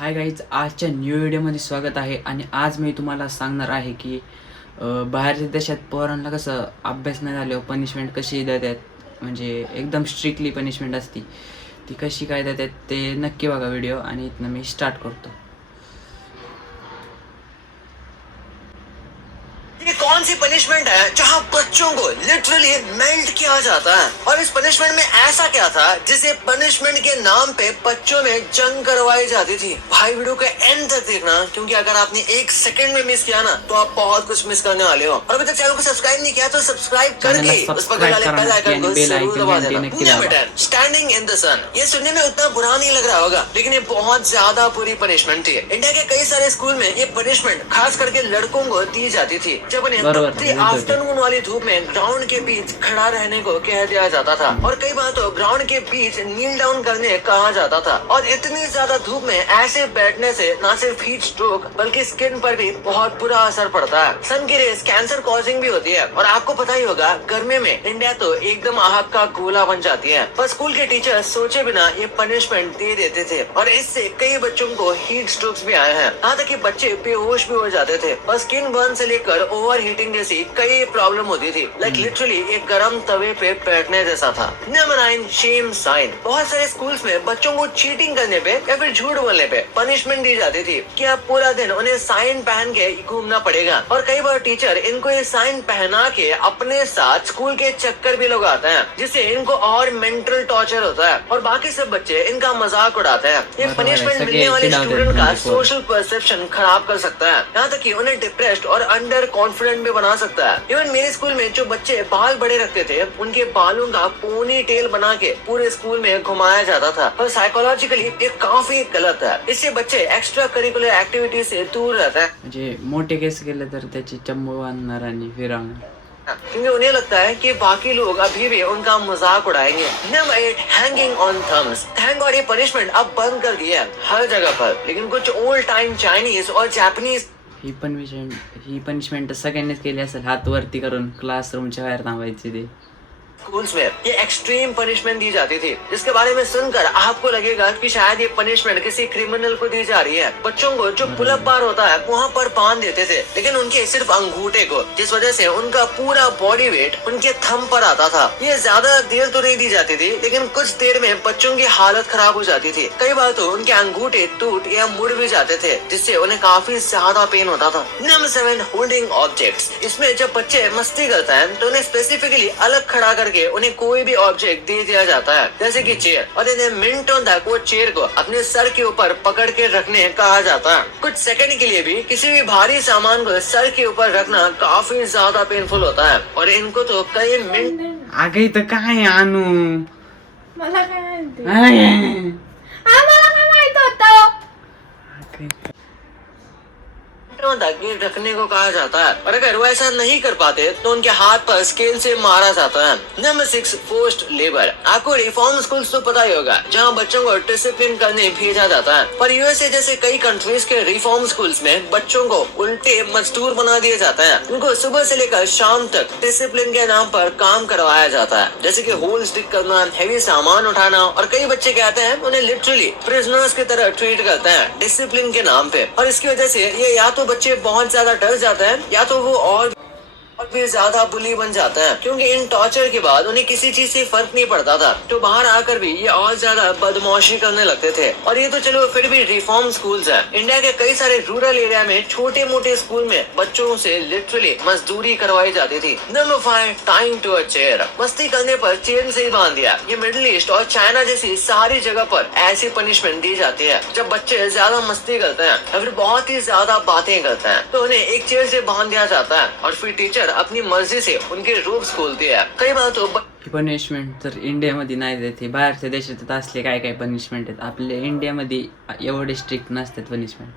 Hi guys, आजच्या new व्हिडिओमध्ये स्वागत आहे. आणि आज मी तुम्हाला सांगणार आहे की बाहेरच्या देशात पोरांना कसं अभ्यास नाही झाल्यावर पनिशमेंट कशी देतात, म्हणजे एकदम स्ट्रिक्टली पनिशमेंट असती ती कशी काय देतात ते नक्की बघा व्हिडिओ. आणि इथनं मी स्टार्ट करतो. ये कौन सी पनिशमेंट है जहाँ बच्चों को लिटरली मेल्ट किया जाता है? और इस पनिशमेंट में ऐसा क्या था जिसे पनिशमेंट के नाम पे बच्चों में जंग करवाई जाती थी? भाई वीडियो के एंड तक देखना, क्योंकि अगर आपने एक सेकंड में मिस किया ना तो आप बहुत कुछ मिस करने वाले हो. और अभी तक चैनल को सब्सक्राइब नहीं किया तो सब्सक्राइब करके उस बगल वाले बेल आइकन को जरूर दबा देना. स्टैंडिंग इन द सन. ये सुनने में उतना बुरा नहीं लग रहा होगा, लेकिन ये बहुत ज्यादा बुरी पनिशमेंट थी. इंडिया के कई सारे स्कूल में ये पनिशमेंट खास करके लड़कों को दी जाती थी, जब उन्हें आफ्टरनून वाली धूप में ग्राउंड के बीच खड़ा रहने को कह दिया जाता था. और कई बार तो ग्राउंड के बीच नील डाउन करने कहा जाता था. और इतनी ज्यादा धूप में ऐसे बैठने से न सिर्फ हीट स्ट्रोक बल्कि स्किन पर भी बहुत बुरा असर पड़ता है. सन की रेस कैंसर कॉजिंग भी होती है. और आपको पता ही होगा, गर्मी में इंडिया तो एकदम आग का गोला बन जाती है. पर स्कूल के टीचर सोचे बिना ये पनिशमेंट दे देते थे, और इससे कई बच्चों को हीट स्ट्रोक्स भी आए हैं. यहाँ तक कि बच्चे बेहोश भी हो जाते थे. और स्किन बर्न से लेकर ओवर हीटिंग जैसी कई प्रॉब्लम होती थी. लाइक लिटरली एक गर्म तवे पे बैठने जैसा था. Number 9, shame sign. बहुत सारे स्कूल्स में बच्चों को चीटिंग करने पे या फिर झूठ बोलने पे पनिशमेंट दी जाती थी कि अब पूरा दिन उन्हें साइन पहन के घूमना पड़ेगा. और कई बार टीचर इनको ये साइन पहना के अपने साथ स्कूल के चक्कर भी लगाते हैं, जिससे इनको और मेंटल टॉर्चर होता है. और बाकी सब बच्चे इनका मजाक उड़ाते हैं. ये पनिशमेंट मिलने वाले स्टूडेंट का सोशल परसेप्शन खराब कर सकता है, यहाँ तक कि उन्हें डिप्रेस्ड और अंडर कॉन्फिडेंट भी बना सकता है. इवन मेरे स्कूल में जो बच्चे बाल बड़े रखते थे, उनके बालों का पोनी टेल बना के पूरे स्कूल में घुमाया जाता था. और साइकोलॉजिकली ये काफी गलत है. इससे बच्चे एक्स्ट्रा करिकुलर एक्टिविटी से दूर रहते हैं. म्हणजे मोठे केस केले तर त्याची चंबू आणणार आणि फिरवणार, क्योंकि उन्हें लगता है कि बाकी लोग अभी भी उनका मजाक उड़ाएंगे. Number 8, hanging on thumbs. Thank God ये पनिशमेंट अब बंद कर दिया है हर जगह पर, लेकिन कुछ ओल्ड टाइम चाइनीज और जापानीज ही पनिशमेंट सगळ्यांनीच केली असेल. हात वरती करून क्लासरूमच्या बाहेर थांबायचे ते. स्कूल्स में ये एक्सट्रीम पनिशमेंट दी जाती थी, जिसके बारे में सुनकर आपको लगेगा कि शायद ये पनिशमेंट किसी क्रिमिनल को दी जा रही है. बच्चों को जो पुल अप बार होता है वहाँ पर बांध देते थे, लेकिन उनके सिर्फ अंगूठे को, जिस वजह से उनका पूरा बॉडी वेट उनके थंब पर आता था. ये ज्यादा देर तो नहीं दी जाती थी, लेकिन कुछ देर में बच्चों की हालत खराब हो जाती थी. कई बार तो उनके अंगूठे टूट या मुड़ भी जाते थे, जिससे उन्हें काफी ज्यादा पेन होता था. Number 7, holding objects. इसमें जब बच्चे मस्ती करते हैं तो उन्हें स्पेसिफिकली अलग खड़ा करके उन्हें कोई भी ऑब्जेक्ट दे दिया जाता है, जैसे कि चेयर. और इन्हें मिनटों तक वो चेयर को अपने सर के ऊपर पकड़ के रखने कहा जाता है. कुछ सेकंड के लिए भी किसी भी भारी सामान को सर के ऊपर रखना काफी ज्यादा पेनफुल होता है. और इनको तो कई मिनट आगे इथं काय आणू, मला काय माहिती? काय? मला काय माहित होतं? तक ये रखने को कहा जाता है. और अगर वो ऐसा नहीं कर पाते तो उनके हाथ पर स्केल से मारा जाता है. Number 6, forced labour. आपको रिफॉर्म स्कूल्स तो पता ही होगा, जहाँ बच्चों को डिसिप्लिन करने भेजा जाता है. पर यूएसए जैसे कई कंट्रीज के रिफॉर्म स्कूल्स में बच्चों को उल्टे मजदूर बना दिए जाते हैं. उनको सुबह से लेकर शाम तक डिसिप्लिन के नाम पर काम करवाया जाता है, जैसे कि होल स्टिक करना, हैवी सामान उठाना. और कई बच्चे कहते हैं उन्हें लिटरली प्रिजनर्स की तरह ट्रीट करते हैं डिसिप्लिन के नाम पे. और इसकी वजह से ये या तो बच्चे बहुत ज्यादा डर जाते हैं, या तो वो और भी ज्यादा बुली बन जाता है, क्योंकि इन टॉर्चर के बाद उन्हें किसी चीज से फर्क नहीं पड़ता था. तो बाहर आकर भी ये और ज्यादा बदमाशी करने लगते थे. और ये तो चलो फिर भी रिफॉर्म स्कूल्स हैं. इंडिया के कई सारे रूरल एरिया में छोटे मोटे स्कूल में बच्चों से लिटरली मजदूरी करवाई जाती थी. Number 5, tying to a chair. मस्ती करने पर चेयर से ही बांध दिया. ये मिडिल ईस्ट और चाइना जैसी सारी जगह पर ऐसी पनिशमेंट दी जाती है. जब बच्चे ज्यादा मस्ती करते हैं या फिर बहुत ही ज्यादा बातें करते हैं तो उन्हें एक चेयर से बांध दिया जाता है, और फिर टीचर अपनी मर्जी से उनके रूप्स खोलते हैं. कई बार तो ही पनिशमेंट तर इंडियामध्ये नाही देते. बाहेरच्या देशात असले काय काय पनिशमेंट आहेत. आपल्या इंडियामध्ये एवढे स्ट्रिक्ट नसतात पनिशमेंट.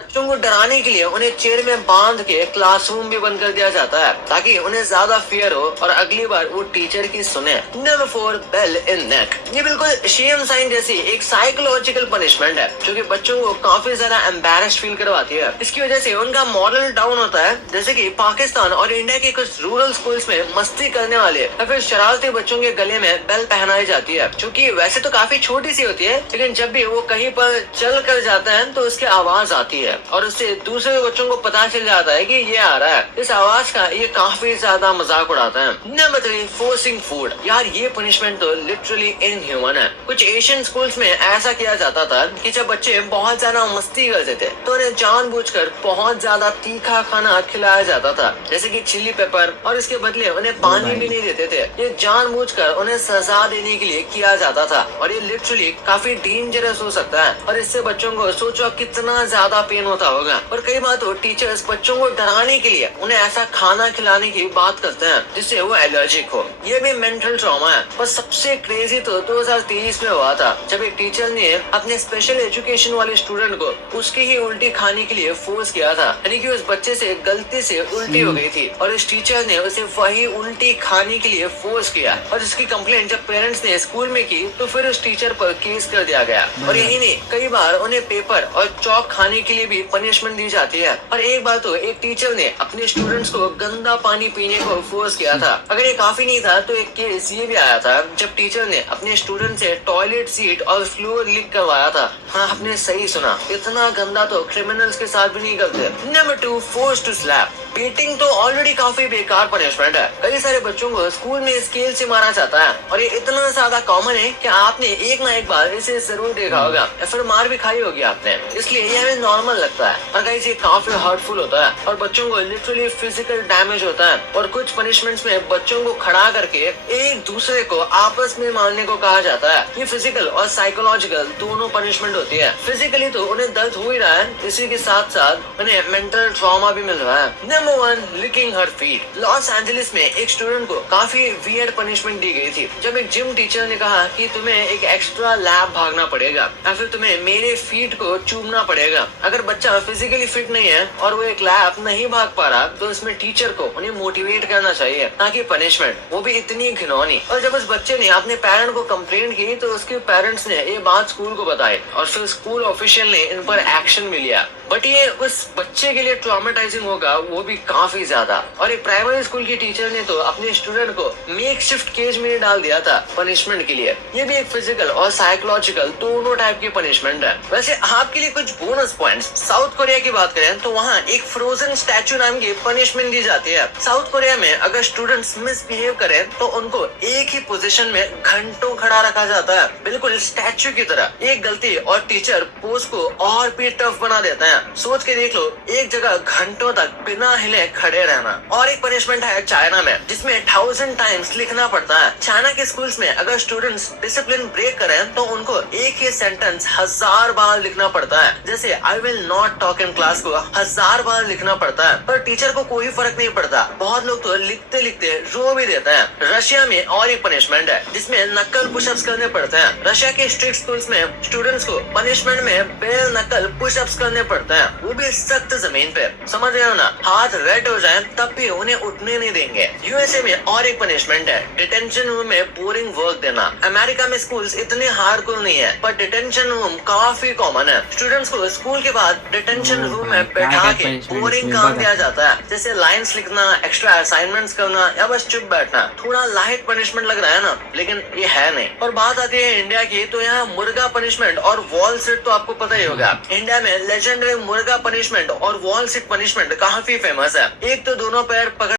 बच्चों को डराने के लिए उन्हें चेयर में बांध के क्लासरूम भी बंद कर दिया जाता है ताकि उन्हें ज्यादा फियर हो और अगली बार वो टीचर की सुने। नंबर 4, बेल इन नेक। ये बिल्कुल शेम साइन जैसी एक साइकोलॉजिकल पनिशमेंट है जो कि बच्चों को काफी ज्यादा एम्बैरेस्ड फील करवाती है। इसकी वजह से उनका मॉरल डाउन होता है, जैसे कि पाकिस्तान और इंडिया के कुछ रूरल स्कूल्स में मस्ती करने वाले या फिर शरारती बच्चों के गले में बेल पहनाई जाती है, जो कि वैसे तो काफी छोटी सी होती है, लेकिन जब भी वो कहीं पर चल कर जाते हैं तो उसकी आवाज आती है और उससे दूसरे बच्चों को पता चल जाता है कि ये आ रहा है। इस आवाज का ये काफी ज्यादा मजाक उड़ाते हैं। Number 3, forcing food. यार ये पनिशमेंट तो लिटरली इनह्यूमन है। कुछ एशियन स्कूल्स में ऐसा किया जाता था कि जब बच्चे बहुत ज्यादा मस्ती करते थे तो उन्हें जानबूझकर बहुत ज्यादा तीखा खाना खिलाया जाता था, जैसे कि चिली पेपर, और इसके बदले उन्हें पानी भी नहीं देते थे। ये जानबूझकर उन्हें सजा देने के लिए किया जाता था और ये लिटरली काफी डेंजरस हो सकता है और इससे बच्चों को सोचो कितना ज्यादा पेन होता होगा। और कई बार तो टीचर्स बच्चों को डराने के लिए उन्हें ऐसा खाना खिलाने की बात करते हैं जिससे वो एलर्जिक हो। ये भी मेंटल ट्रॉमा है। पर सबसे क्रेजी तो 2023 में हुआ था जब एक टीचर ने अपने स्पेशल एजुकेशन वाले स्टूडेंट को उसकी ही उल्टी खाने के लिए फोर्स किया था, यानी कि उस बच्चे से गलती से उल्टी हो गई थी और इस टीचर ने उसे वही उल्टी खाने के लिए फोर्स किया और इसकी कंप्लेंट जब पेरेंट्स ने स्कूल में की तो फिर उस टीचर पर केस कर दिया गया। और यही नहीं, कई बार उन्हें पेपर और चौक खाने के लिए भी पनिशमेंट दी जाती है। और एक बार तो एक टीचर ने अपने स्टूडेंट्स को गंदा पानी पीने को फोर्स किया था। अगर ये काफी नहीं था तो एक केस ये भी आया था जब टीचर ने अपने स्टूडेंट से टॉयलेट सीट और फ्लोर लीक करवाया था। हाँ, आपने सही सुना, इतना गंदा तो क्रिमिनल्स के साथ भी नहीं करते। Number 2, force to slap. Beating तो ऑलरेडी काफी बेकार पनिशमेंट है। कई सारे बच्चों को स्कूल में स्केल से मारा जाता है और ये इतना ज्यादा कॉमन है कि आपने एक ना एक बार इसे जरूर देखा होगा या फिर मार भी खाई होगी आपने, इसलिए ये हमें नॉर्मल लगता है। और गाइस ये काफी हर्टफुल होता है और बच्चों को लिटरली फिजिकल डैमेज होता है। और कुछ पनिशमेंट्स में बच्चों को खड़ा करके एक दूसरे को आपस में मारने को कहा जाता है। ये फिजिकल और साइकोलॉजिकल दोनों पनिशमेंट होती है। फिजिकली तो उन्हें दर्द हो ही रहा है, इसी के साथ साथ उन्हें मेंटल ट्रॉमा भी मिल रहा है। Number 1, licking her feet. Los Angeles में एक स्टूडेंट को काफी वियर्ड पनिशमेंट दी गई थी जब एक जिम टीचर ने कहा कि तुम्हें एक एक्स्ट्रा लैप भागना पड़ेगा या फिर तुम्हें मेरे फीट को चूमना पड़ेगा। अगर बच्चा फिजिकली फिट नहीं है और वो एक लैप नहीं भाग पा रहा तो इसमें टीचर को उन्हें मोटिवेट करना चाहिए, ताकि पनिशमेंट वो भी इतनी घिनौनी। और जब उस बच्चे ने अपने पेरेंट को कंप्लेंट की तो उसके पेरेंट्स ने ये बात स्कूल को बताई और फिर स्कूल ऑफिशियल ने इन पर एक्शन भी लिया। बट ये उस बच्चे के लिए ट्रॉमेटाइजिंग होगा, वो भी काफी ज्यादा। और एक प्राइमरी स्कूल की टीचर ने तो अपने स्टूडेंट को मेकशिफ्ट केज में डाल दिया था पनिशमेंट के लिए। ये भी एक फिजिकल और साइकोलॉजिकल दोनों टाइप की पनिशमेंट है। वैसे आपके लिए कुछ बोनस पॉइंट्स। साउथ कोरिया की बात करें तो वहाँ एक फ्रोजन स्टैचू नाम की पनिशमेंट दी जाती है। साउथ कोरिया में अगर स्टूडेंट्स मिसबिहेव करें तो उनको एक ही पोजीशन में घंटों खड़ा रखा जाता है, बिल्कुल स्टैचू की तरह। एक गलती और टीचर पोज को और भी टफ बना देता है। सोच के देख लो, एक जगह घंटों तक बिना हिले खड़े रहना। और एक पनिशमेंट है चाइना में जिसमें 1000 टाइम्स लिखना पड़ता है। चाइना के स्कूल्स में अगर स्टूडेंट्स डिसिप्लिन ब्रेक करें तो उनको एक ही सेंटेंस 1000 बार लिखना पड़ता है। जैसे I will not talk in class को 1000 बार लिखना पड़ता है, पर टीचर को कोई फर्क नहीं पड़ता। बहुत लोग तो लिखते लिखते रो भी देते हैं। रशिया में और एक पनिशमेंट है जिसमें नकल पुशअप्स करने पड़ते हैं। रशिया के स्ट्रिक्ट स्कूल्स में स्टूडेंट्स को पनिशमेंट में बेल नकल पुशअप्स करने पड़ते हैं, वो भी सख्त जमीन पे। समझ रहे हो ना, हाथ रेड हो जाए तब भी उन्हें उठने नहीं देंगे। यूएसए में और एक पनिशमेंट है डिटेंशन रूम में बोरिंग वर्क देना। अमेरिका में स्कूल्स इतने हार्डकोर नहीं है, पर डिटेंशन रूम काफी कॉमन है। स्टूडेंट्स को स्कूल के बाद डिटेंशन रूम में बैठा के बोरिंग काम दिया जाता है, जैसे लाइन्स लिखना, एक्स्ट्रा असाइनमेंट्स करना या बस चुप बैठना। थोड़ा लाइट पनिशमेंट लग रहा है ना, लेकिन ये है नहीं। और बात आती है इंडिया की, तो यहाँ मुर्गा पनिशमेंट और वॉल सिट तो आपको पता ही होगा। इंडिया में लेजेंडरी मुर्गा पनिशमेंट और वॉल सिट पनिशमेंट काफी फेमस है। एक तो दोनों पैर पकड़